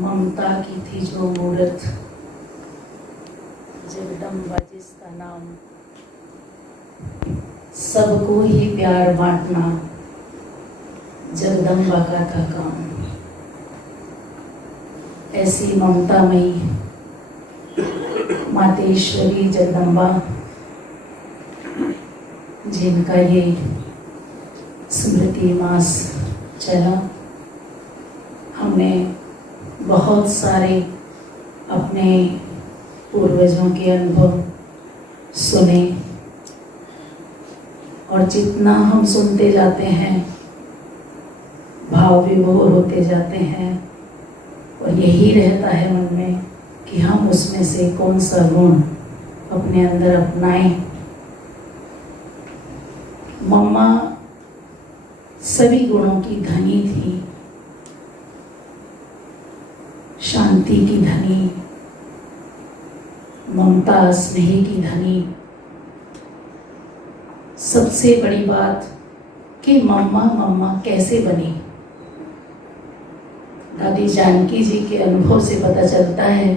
ममता की थी जो मूरत, जगदम्बा जिसका नाम, सबको ही प्यार बांटना जगदम्बा का था काम। ऐसी ममतामयी मातेश्वरी जगदम्बा, जिनका ये स्मृति मास चला, हमने बहुत सारे अपने पूर्वजों के अनुभव सुने, और जितना हम सुनते जाते हैं भाव विभोर होते जाते हैं, और यही रहता है मन में कि हम उसमें से कौन सा गुण अपने अंदर अपनाएं। मम्मा सभी गुणों की धनी थी, शांति की धनी, ममता स्नेह की धनी। सबसे बड़ी बात कि मम्मा मम्मा कैसे बनी, दादी जानकी जी के अनुभव से पता चलता है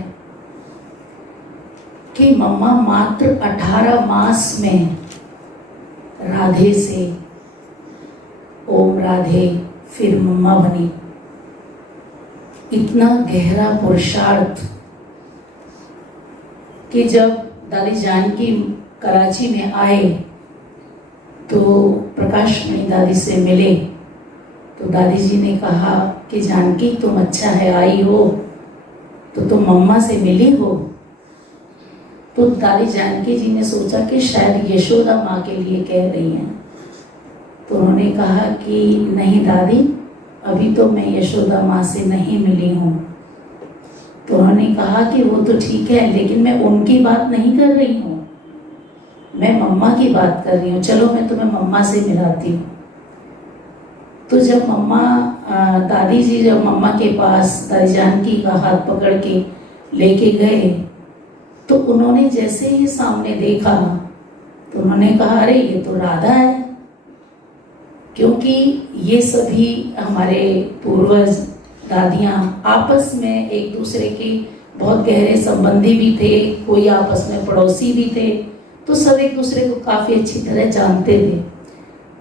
कि मम्मा मात्र 18 मास में राधे से ओम राधे फिर मम्मा बनी। इतना गहरा पुरुषार्थ कि जब दादी जानकी कराची में आए तो प्रकाश मणि दादी से मिले, तो दादी जी ने कहा कि जानकी तुम अच्छा है आई हो, तो तुम मम्मा से मिली हो। तो दादी जानकी जी ने सोचा कि शायद यशोदा माँ के लिए कह रही हैं, तो उन्होंने कहा कि नहीं दादी, अभी तो मैं यशोदा माँ से नहीं मिली हूँ। तो उन्होंने कहा कि वो तो ठीक है, लेकिन मैं उनकी बात नहीं कर रही हूँ, मैं मम्मा की बात कर रही हूँ, चलो मैं तुम्हें मम्मा से मिलाती हूँ। तो जब मम्मा दादी जी जब मम्मा के पास दादी जानकी का हाथ पकड़ के लेके गए, तो उन्होंने जैसे ही सामने देखा तो उन्होंने कहा अरे ये तो राधा है, क्योंकि ये सभी हमारे पूर्वज दादियाँ आपस में एक दूसरे के बहुत गहरे संबंधी भी थे, कोई आपस में पड़ोसी भी थे, तो सब एक दूसरे को काफ़ी अच्छी तरह जानते थे।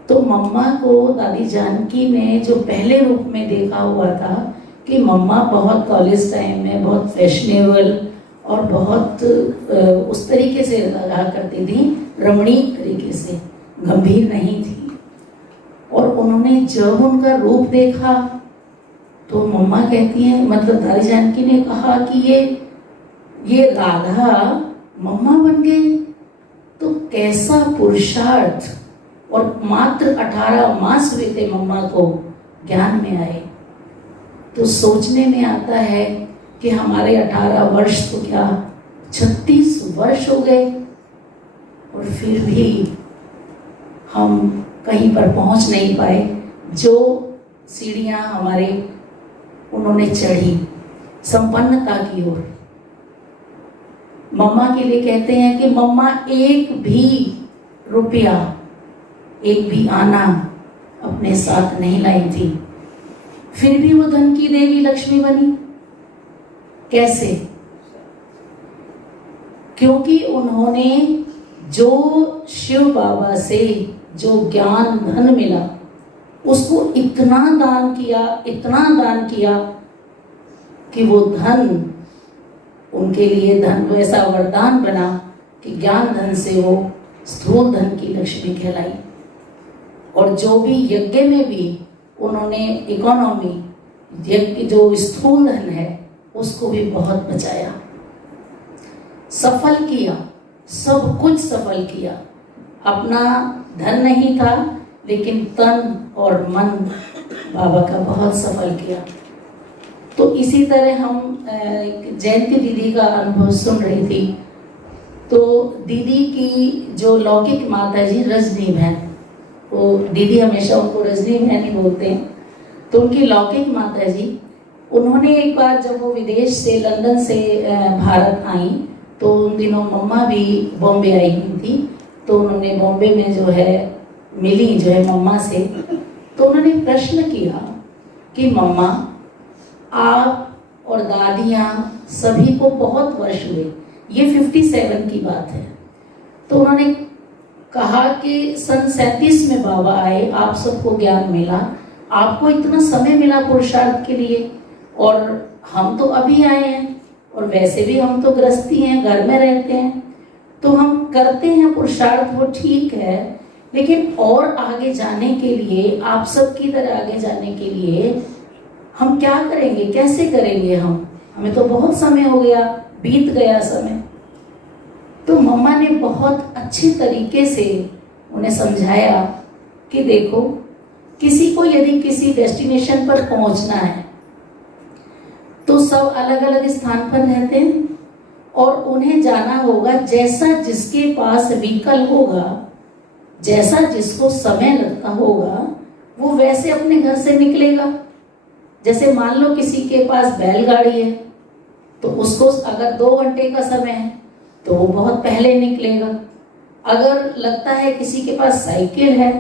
तो मम्मा को दादी जानकी ने जो पहले रूप में देखा हुआ था कि मम्मा बहुत कॉलेज टाइम में बहुत फैशनेबल और बहुत उस तरीके से रहा करती थी, रमणीक तरीके से, गंभीर नहीं थी। और उन्होंने जब उनका रूप देखा तो मम्मा कहती हैं, मतलब दादी जानकी ने कहा कि ये राधा मम्मा बन गई, तो कैसा पुरुषार्थ। और मात्र 18 मास हुए थे मम्मा को ज्ञान में आए। तो सोचने में आता है कि हमारे 18 वर्ष तो क्या 36 वर्ष हो गए, और फिर भी हम कहीं पर पहुंच नहीं पाए। जो सीढ़ियां हमारे उन्होंने चढ़ी संपन्नता की ओर। मम्मा के लिए कहते हैं कि मम्मा एक भी रुपया, एक भी आना अपने साथ नहीं लाई थी, फिर भी वो धन की देवी लक्ष्मी बनी। कैसे? क्योंकि उन्होंने जो शिव बाबा से जो ज्ञान धन मिला उसको इतना दान किया कि वो धन उनके लिए धन वैसा वरदान बना कि ज्ञान धन से वो स्थूल धन की लक्ष्मी कहलाई। और जो भी यज्ञ में भी उन्होंने इकोनॉमी, यज्ञ जो स्थूल धन है उसको भी बहुत बचाया, सफल किया, सब कुछ सफल किया। अपना धन नहीं था, लेकिन तन और मन बाबा का बहुत सफल किया। तो इसी तरह हम जयंती दीदी का अनुभव सुन रही थी, तो दीदी की जो लौकिक माता जी रजनी बहन, वो दीदी हमेशा उनको रजनी बहन ही बोलते हैं, तो उनकी लौकिक माता जी, उन्होंने एक बार जब वो विदेश से लंदन से भारत आई, तो उन दिनों मम्मा भी बॉम्बे आई हुई थी, तो उन्होंने बॉम्बे में जो है मिली जो है मम्मा से, तो तो उन्होंने प्रश्न किया कि मम्मा, आप और दादियाँ सभी को बहुत वर्ष हुए, ये 57 की बात है। तो उन्होंने कहा कि सन 37 में बाबा आए, आप सबको ज्ञान मिला, आपको इतना समय मिला पुरुषार्थ के लिए, और हम तो अभी आए हैं, और वैसे भी हम तो गृहस्थी हैं, घर में रहते हैं, तो हम करते हैं पुरुषार्थ, वो ठीक है, लेकिन और आगे जाने के लिए, आप सब की तरह आगे जाने के लिए हम क्या करेंगे, कैसे करेंगे? हमें तो बहुत समय हो गया, बीत गया समय। तो मम्मा ने बहुत अच्छे तरीके से उन्हें समझाया कि देखो, किसी को यदि किसी डेस्टिनेशन पर पहुंचना है तो सब अलग अलग स्थान पर रहते हैं, और उन्हें जाना होगा जैसा जिसके पास व्हीकल होगा, जैसा जिसको समय लगता होगा, वो वैसे अपने घर से निकलेगा। जैसे मान लो किसी के पास बैलगाड़ी है, तो उसको अगर 2 घंटे का समय है तो वो बहुत पहले निकलेगा। अगर लगता है किसी के पास साइकिल है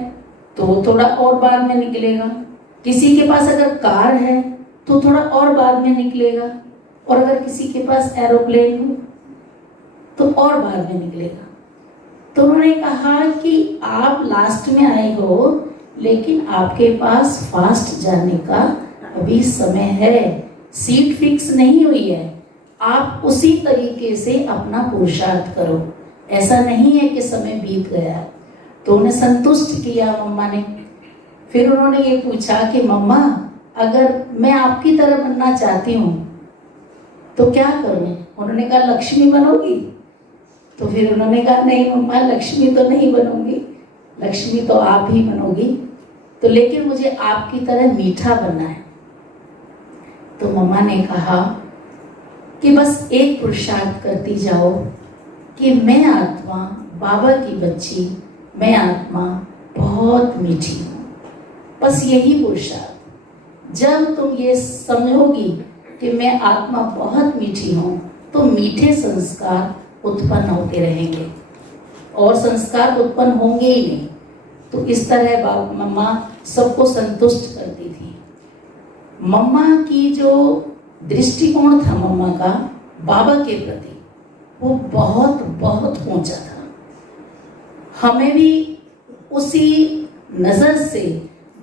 तो वो थोड़ा और बाद में निकलेगा। किसी के पास अगर कार है तो थोड़ा और बाद में निकलेगा, और अगर किसी के पास एरोप्लेन हो तो और बाद में निकलेगा। तो उन्होंने कहा कि आप लास्ट में आए हो, लेकिन आपके पास फास्ट जाने का अभी समय है, सीट फिक्स नहीं हुई है, आप उसी तरीके से अपना पुरुषार्थ करो, ऐसा नहीं है कि समय बीत गया। तो उन्हें संतुष्ट किया मम्मा ने। फिर उन्होंने ये पूछा कि मम्मा, अगर मैं आपकी तरह बनना चाहती हूँ तो क्या करूँ? उन्होंने कहा लक्ष्मी बनोगी? तो फिर उन्होंने कहा नहीं मम्मा, लक्ष्मी तो नहीं बनूंगी, लक्ष्मी तो आप ही बनोगी, तो लेकिन मुझे आपकी तरह मीठा बनना है। तो मम्मा ने कहा कि बस एक पुरुषार्थ करती जाओ कि मैं आत्मा बाबा की बच्ची, मैं आत्मा बहुत मीठी हूँ, बस यही पुरुषार्थ। जब तुम ये समझोगी कि मैं आत्मा बहुत मीठी हूँ, तो मीठे संस्कार उत्पन्न होते रहेंगे, और संस्कार उत्पन्न होंगे ही नहीं। तो इस तरह मम्मा सबको संतुष्ट करती थी। मम्मा की जो दृष्टिकोण था मम्मा का बाबा के प्रति, वो बहुत बहुत ऊंचा था। हमें भी उसी नजर से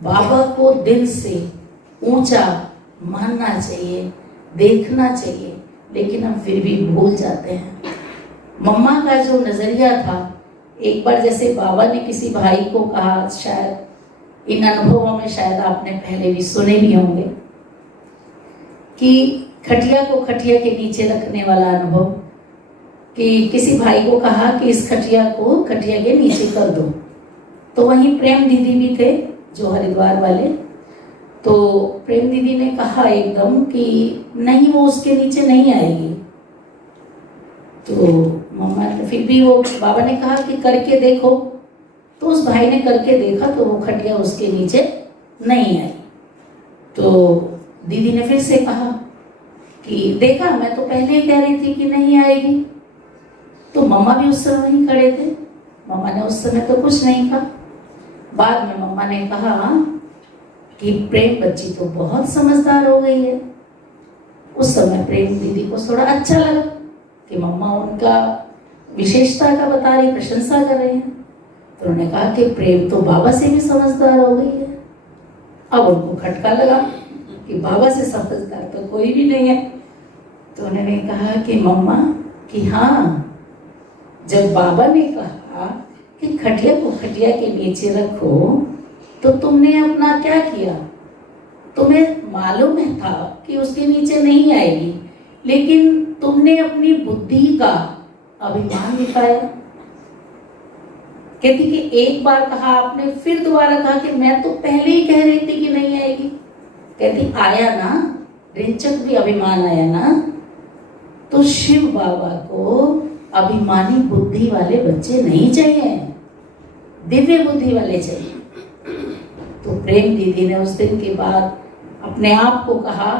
बाबा को दिल से ऊंचा मानना चाहिए, देखना चाहिए, लेकिन हम फिर भी भूल जाते हैं। मम्मा का जो नजरिया था, एक बार जैसे बाबा ने किसी भाई को कहा, शायद इन अनुभवों में शायद आपने पहले भी सुने भी होंगे, कि खटिया को खटिया के नीचे रखने वाला अनुभव, कि किसी भाई को कहा कि इस खटिया को खटिया के नीचे कर दो। तो वहीं प्रेम दीदी भी थे जो हरिद्वार वाले। तो प्रेम दीदी ने कहा एकदम कि नहीं, वो उसके नीचे नहीं आएगी। तो मम्मा ने फिर भी, वो बाबा ने कहा कि करके देखो। तो उस भाई ने करके देखा तो वो खटिया उसके नीचे नहीं आई। तो दीदी ने फिर से कहा कि देखा, मैं तो पहले ही कह रही थी कि नहीं आएगी। तो मम्मा भी उस समय वहीं खड़े थे, मम्मा ने उस समय तो कुछ नहीं कहा। बाद में मम्मा ने कहा कि प्रेम बच्ची तो बहुत समझदार हो गई है। उस समय प्रेम दीदी को थोड़ा अच्छा लगा कि मम्मा उनका विशेषता का बता रही, प्रशंसा कर रही हैं। तो उन्होंने कहा कि प्रेम तो बाबा से भी समझदार हो गई है। अब उनको खटका लगा कि बाबा से समझदार तो कोई भी नहीं है। तो उन्होंने कहा कि मम्मा, कि हाँ, जब बाबा ने कहा कि खटिया को खटिया के नीचे रखो, तो तुमने अपना क्या किया? तुम्हें मालूम है था कि उसके नीचे नहीं आएगी, लेकिन तुमने अपनी बुद्धि का अभिमान दिखाया। कहती कि एक बार कहा आपने, फिर दोबारा कहा कि मैं तो पहले ही कह रही थी कि नहीं आएगी। कहती आया ना, रिंचक भी अभिमान आया ना। तो शिव बाबा को अभिमानी बुद्धि वाले बच्चे नहीं चाहिए, दिव्य बुद्धि वाले चाहिए। तो प्रेम दीदी ने उस दिन के बाद अपने आप को कहा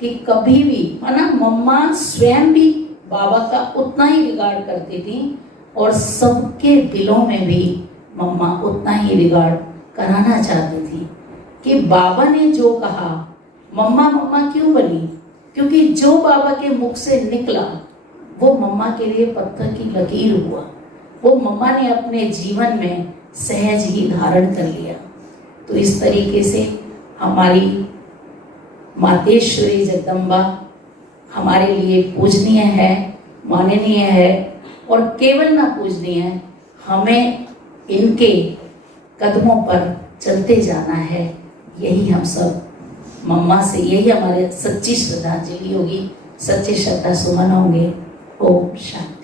कि कभी भी, है ना, मम्मा स्वयं भी बाबा का उतना ही रिगार्ड करती थी, और सबके दिलों में भी मम्मा उतना ही रिगार्ड कराना चाहती थी। कि बाबा ने जो कहा, मम्मा मम्मा क्यों बनी, क्योंकि जो बाबा के मुख से निकला वो मम्मा के लिए पत्थर की लकीर हुआ। वो मम्मा ने अपने जीवन में सहज ही धारण कर लिया। तो इस तरीके से हमारी मातेश्वरी जगदम्बा हमारे लिए पूजनीय है, माननीय है, और केवल ना पूजनीय है, हमें इनके कदमों पर चलते जाना है। यही हम सब मम्मा से, यही हमारे सच्ची श्रद्धांजलि होगी, सच्चे श्रद्धा सुमन होंगे। ओम शांति।